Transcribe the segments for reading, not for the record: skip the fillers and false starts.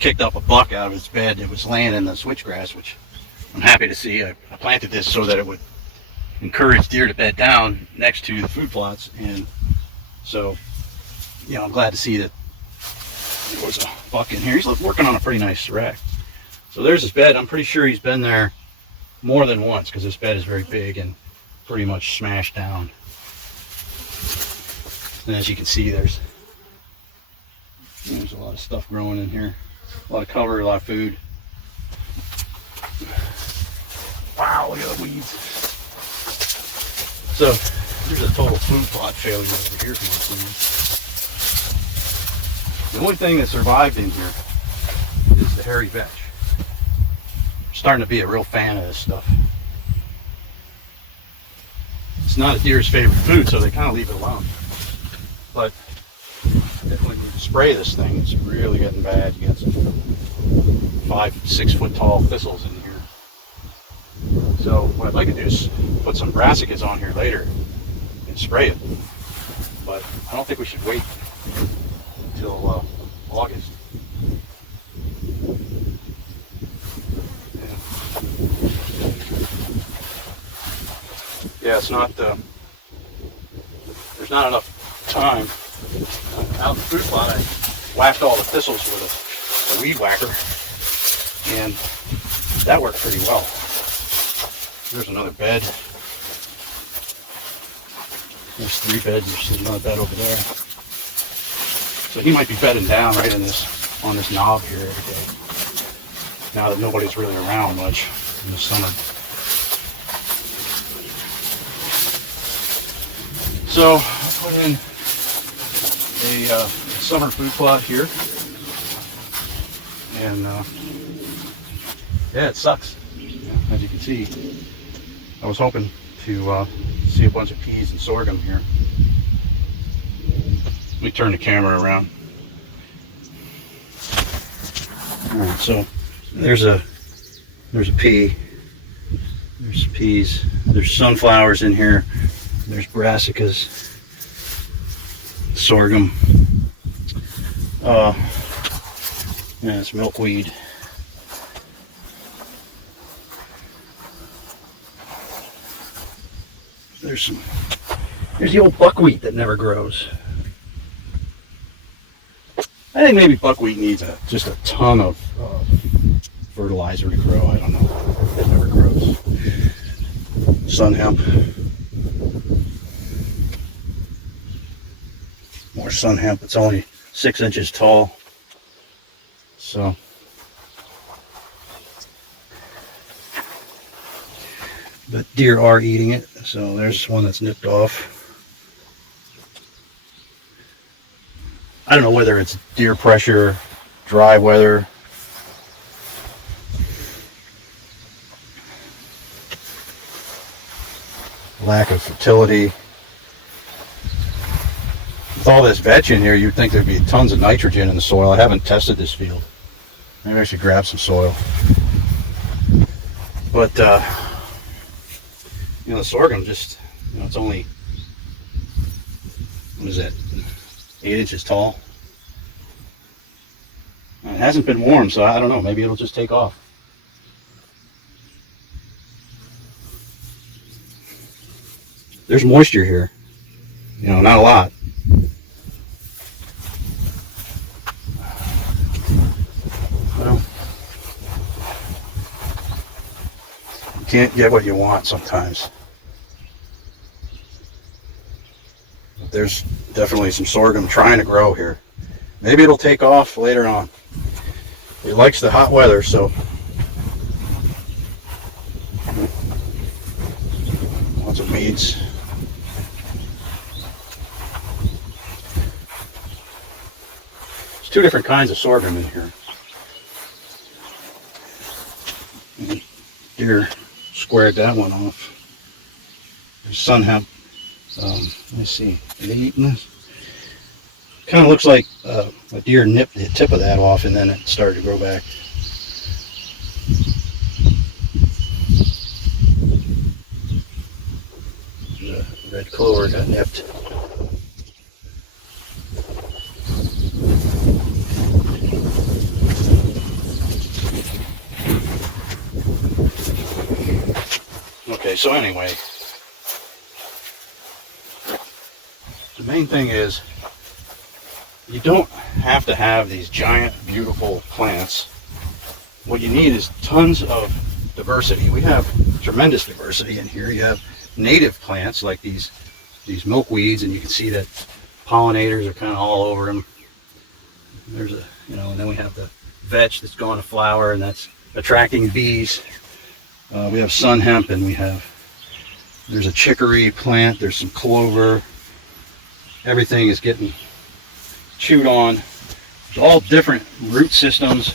just kicked up a buck out of its bed. It was laying in the switchgrass, which I'm happy to see. I planted this so that it would encourage deer to bed down next to the food plots, and so, you know, I'm glad to see that there was a buck in here. He's working on a pretty nice rack. So there's his bed. I'm pretty sure he's been there more than once because this bed is very big and pretty much smashed down. And as you can see, there's a lot of stuff growing in here. A lot of cover, a lot of food. Wow, look at the weeds. So there's a total food plot failure over here from the food. The only thing that survived in here is the hairy vetch. I'm starting to be a real fan of this stuff. It's not a deer's favorite food, so they kind of leave it alone. But when you spray this thing, it's really getting bad. You got some 5 to 6 foot tall thistles in here. So what I'd like to do is put some brassicas on here later and spray it. But I don't think we should wait until August. Yeah, it's not, there's not enough time. Out in the food plot, I whacked all the thistles with a weed whacker, and that worked pretty well. There's another bed. There's 3 beds. There's another bed over there. So he might be bedding down right in on this knob here every day. Now that nobody's really around much in the summer. So I put in a summer food plot here, and yeah, it sucks. As you can see, I was hoping to see a bunch of peas and sorghum here. Let me turn the camera around. All right, so there's a pea, there's peas, there's sunflowers in here, there's brassicas, sorghum, and it's milkweed. There's the old buckwheat that never grows. I think maybe buckwheat needs just a ton of fertilizer to grow. I don't know. It never grows. Sun hemp. More sun hemp. It's only 6 inches tall. So but deer are eating it. So there's one that's nipped off. I don't know whether it's deer pressure, dry weather. Lack of fertility. With all this vetch in here, you'd think there'd be tons of nitrogen in the soil. I haven't tested this field. Maybe I should grab some soil. But, you know, the sorghum just, you know, it's only, what is that, 8 inches tall. It hasn't been warm, so I don't know. Maybe it'll just take off. There's moisture here. You know, not a lot. Well, you can't get what you want sometimes. But there's definitely some sorghum trying to grow here. Maybe it'll take off later on. It likes the hot weather, so lots of weeds. There's 2 different kinds of sorghum in here. Deer squared that one off. There's sun hemp. Let's see, are they eating this? Kind of looks like a deer nipped the tip of that off and then it started to grow back. The red clover got nipped. Okay, so anyway, the main thing is you don't have to have these giant, beautiful plants. What you need is tons of diversity. We have tremendous diversity in here. You have native plants like these milkweeds, and you can see that pollinators are kind of all over them. There's a, you know, and then we have the vetch that's going to flower, and that's attracting bees. We have sun hemp, and there's a chicory plant, there's some clover. Everything is getting chewed on. There's all different root systems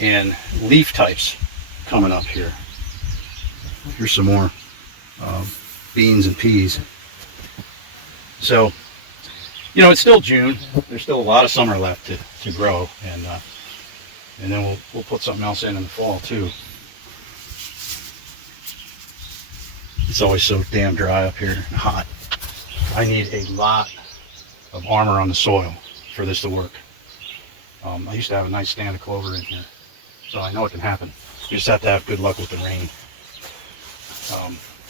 and leaf types coming up here. Here's some more beans and peas. So, you know, it's still June. There's still a lot of summer left to grow, and then we'll put something else in the fall too. It's always so damn dry up here and hot. I need a lot of armor on the soil for this to work. I used to have a nice stand of clover in here, so I know it can happen. You just have to have good luck with the rain.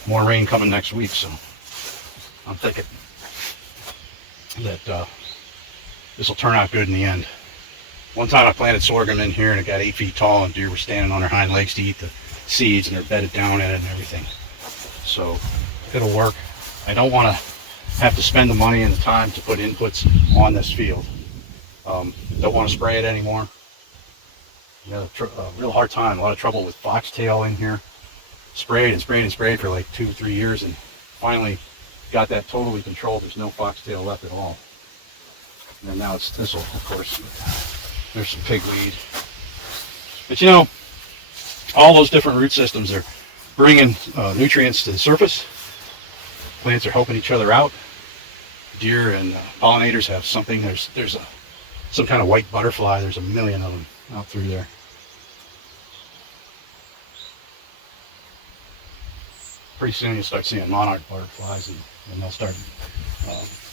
More rain coming next week, so I'm thinking that this will turn out good in the end. One time I planted sorghum in here and it got 8 feet tall, and deer were standing on their hind legs to eat the seeds, and they're bedded down in it and everything. So it'll work. I don't want to have to spend the money and the time to put inputs on this field. Don't want to spray it anymore. We had a real hard time, a lot of trouble with foxtail in here. Sprayed and sprayed and sprayed for like 2 or 3 years, and finally got that totally controlled. There's no foxtail left at all. And now it's thistle, of course. There's some pigweed. But you know, all those different root systems are bringing nutrients to the surface. Plants are helping each other out. Deer and pollinators have something. There's some kind of white butterfly. There's a million of them out through there. Pretty soon you'll start seeing monarch butterflies, and they'll start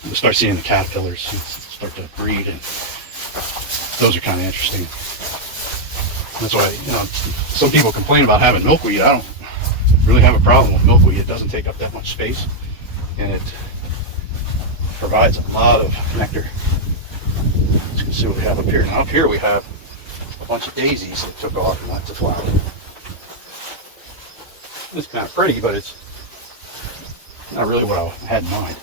you'll start seeing the caterpillars start to breed, and those are kind of interesting. That's why, you know, some people complain about having milkweed. I don't really have a problem with milkweed. It doesn't take up that much space, and it provides a lot of nectar. Let's see what we have up here. Now up here we have a bunch of daisies that took off and went to flower. It's kind of pretty, but it's not really what I had in mind.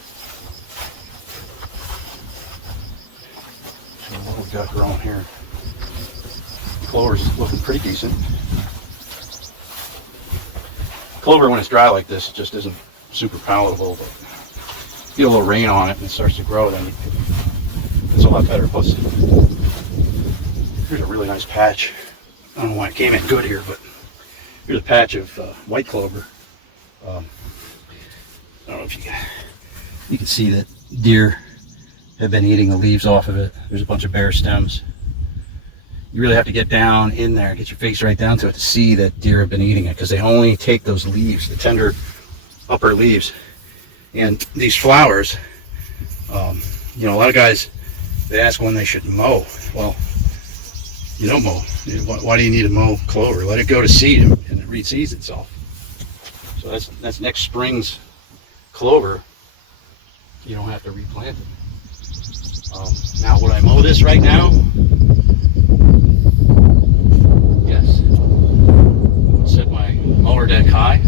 So what we've got growing here. Clover's looking pretty decent. Clover, when it's dry like this, it just isn't super palatable, but get a little rain on it and it starts to grow, then it's a lot better. Plus, here's a really nice patch. I don't know why it came in good here, but here's a patch of white clover. I don't know if you can see that deer have been eating the leaves off of it. There's a bunch of bare stems. You really have to get down in there, get your face right down to it to see that deer have been eating it, because they only take those leaves, the tender upper leaves. And these flowers, you know, a lot of guys, they ask when they should mow. Well, you don't mow. Why do you need to mow clover? Let it go to seed and it reseeds itself. So that's next spring's clover. You don't have to replant it. Now, would I mow this right now? Yes. Set my mower deck high,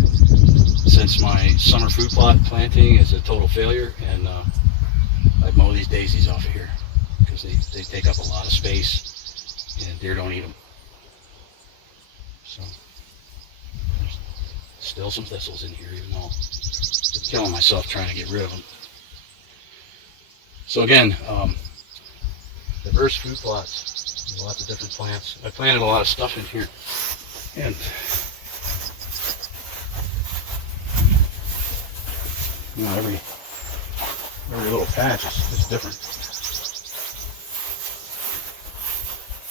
since my summer fruit plot planting is a total failure, and I'd mow these daisies off of here because they take up a lot of space and deer don't eat them. So there's still some thistles in here, even though I'm killing myself trying to get rid of them. So again, diverse fruit plots, lots of different plants. I planted a lot of stuff in here, and you know, every little patch is different.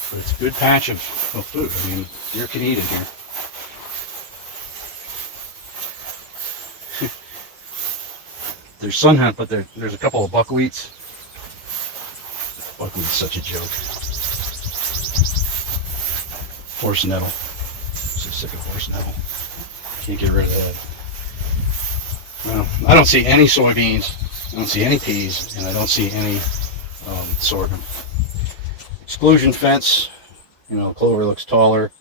But it's a good patch of food. I mean, deer can eat in here. There's sun hemp, but there's a couple of buckwheats. Buckwheat's such a joke. Horse nettle. So sick of horse nettle. Can't get rid of that. Well, I don't see any soybeans, I don't see any peas, and I don't see any sorghum. Exclusion fence, you know, clover looks taller.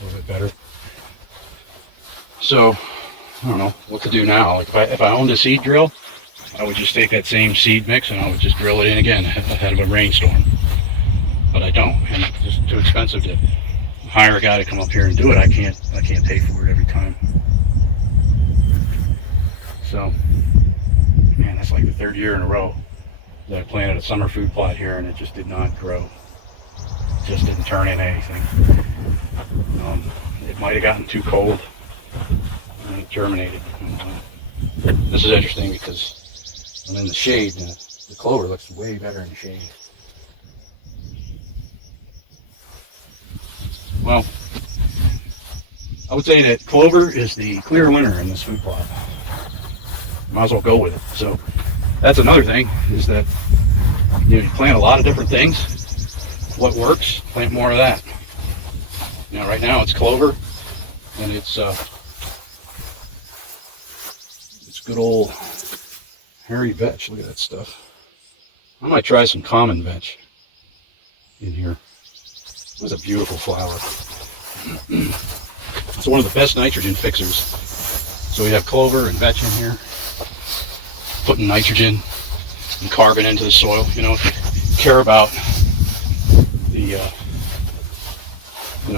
A little bit better. So, I don't know what to do now. Like if I owned a seed drill, I would just take that same seed mix and I would just drill it in again ahead of a rainstorm. But I don't, and it's just too expensive to hire a guy to come up here and do it. I can't pay for it every time. So, man, that's like the third year in a row that I planted a summer food plot here and it just did not grow. It just didn't turn into anything. It might have gotten too cold and it germinated. This is interesting because I'm in the shade and the clover looks way better in the shade. Well, I would say that clover is the clear winner in this food plot. Might as well go with it. So that's another thing, is that you plant a lot of different things. What works, plant more of that. Now right now it's clover, and it's good old hairy vetch. Look at that stuff. I might try some common vetch in here. It's a beautiful flower. It's one of the best nitrogen fixers. So we have clover and vetch in here, putting nitrogen and carbon into the soil. You know, if you care about the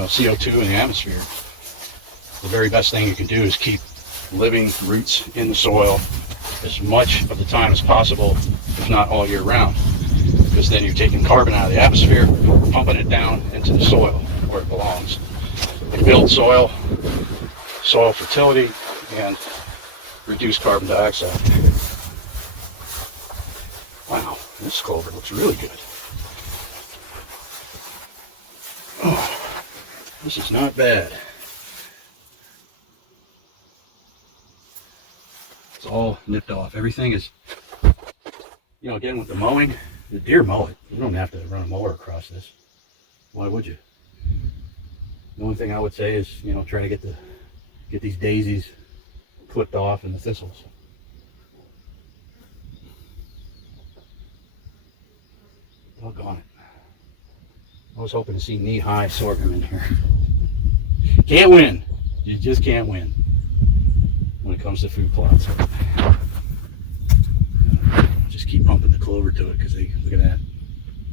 CO2 in the atmosphere, the very best thing you can do is keep living roots in the soil as much of the time as possible, if not all year round. Because then you're taking carbon out of the atmosphere, pumping it down into the soil where it belongs. It builds soil fertility, and reduce carbon dioxide. Wow, this clover looks really good. Oh, this is not bad. It's all nipped off. Everything is, you know, again with the mowing, the deer mow it. You don't have to run a mower across this. Why would you? The only thing I would say is, you know, try to get these daisies clipped off and the thistles. Doggone it. I was hoping to see knee-high sorghum in here. Can't win. You just can't win when it comes to food plots. Just keep pumping the clover to it because they, look at that.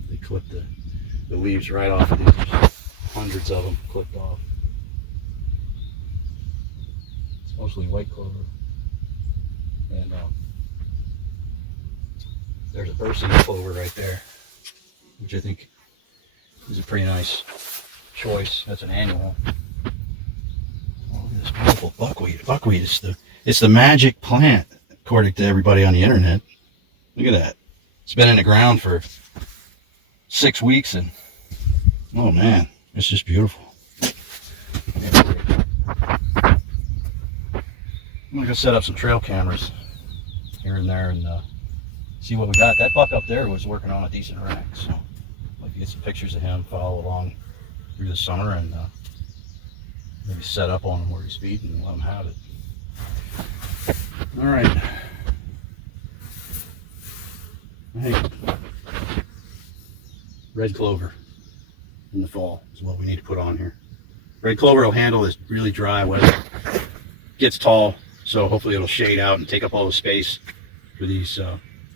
They clip the leaves right off of these. There's hundreds of them clipped off. It's mostly white clover. And there's a bursting clover right there, which I think is a pretty nice choice. That's an annual. Oh, look at this beautiful buckwheat. Buckwheat is it's the magic plant, according to everybody on the internet. Look at that. It's been in the ground for 6 weeks, and oh man, it's just beautiful. I'm gonna go set up some trail cameras here and there and see what we got. That buck up there was working on a decent rack, so I'd like to get some pictures of him, follow along through the summer, and maybe set up on him where he's feeding and let him have it. All right. Hey, red clover in the fall is what we need to put on here. Red clover will handle this really dry weather. Gets tall, so hopefully it'll shade out and take up all the space for these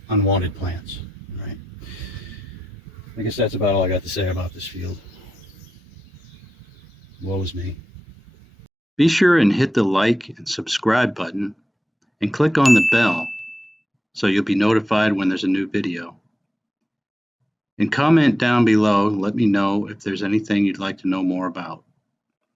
unwanted plants. All right. I guess that's about all I got to say about this field. Woe is me. Be sure and hit the like and subscribe button and click on the bell so you'll be notified when there's a new video. And comment down below and let me know if there's anything you'd like to know more about.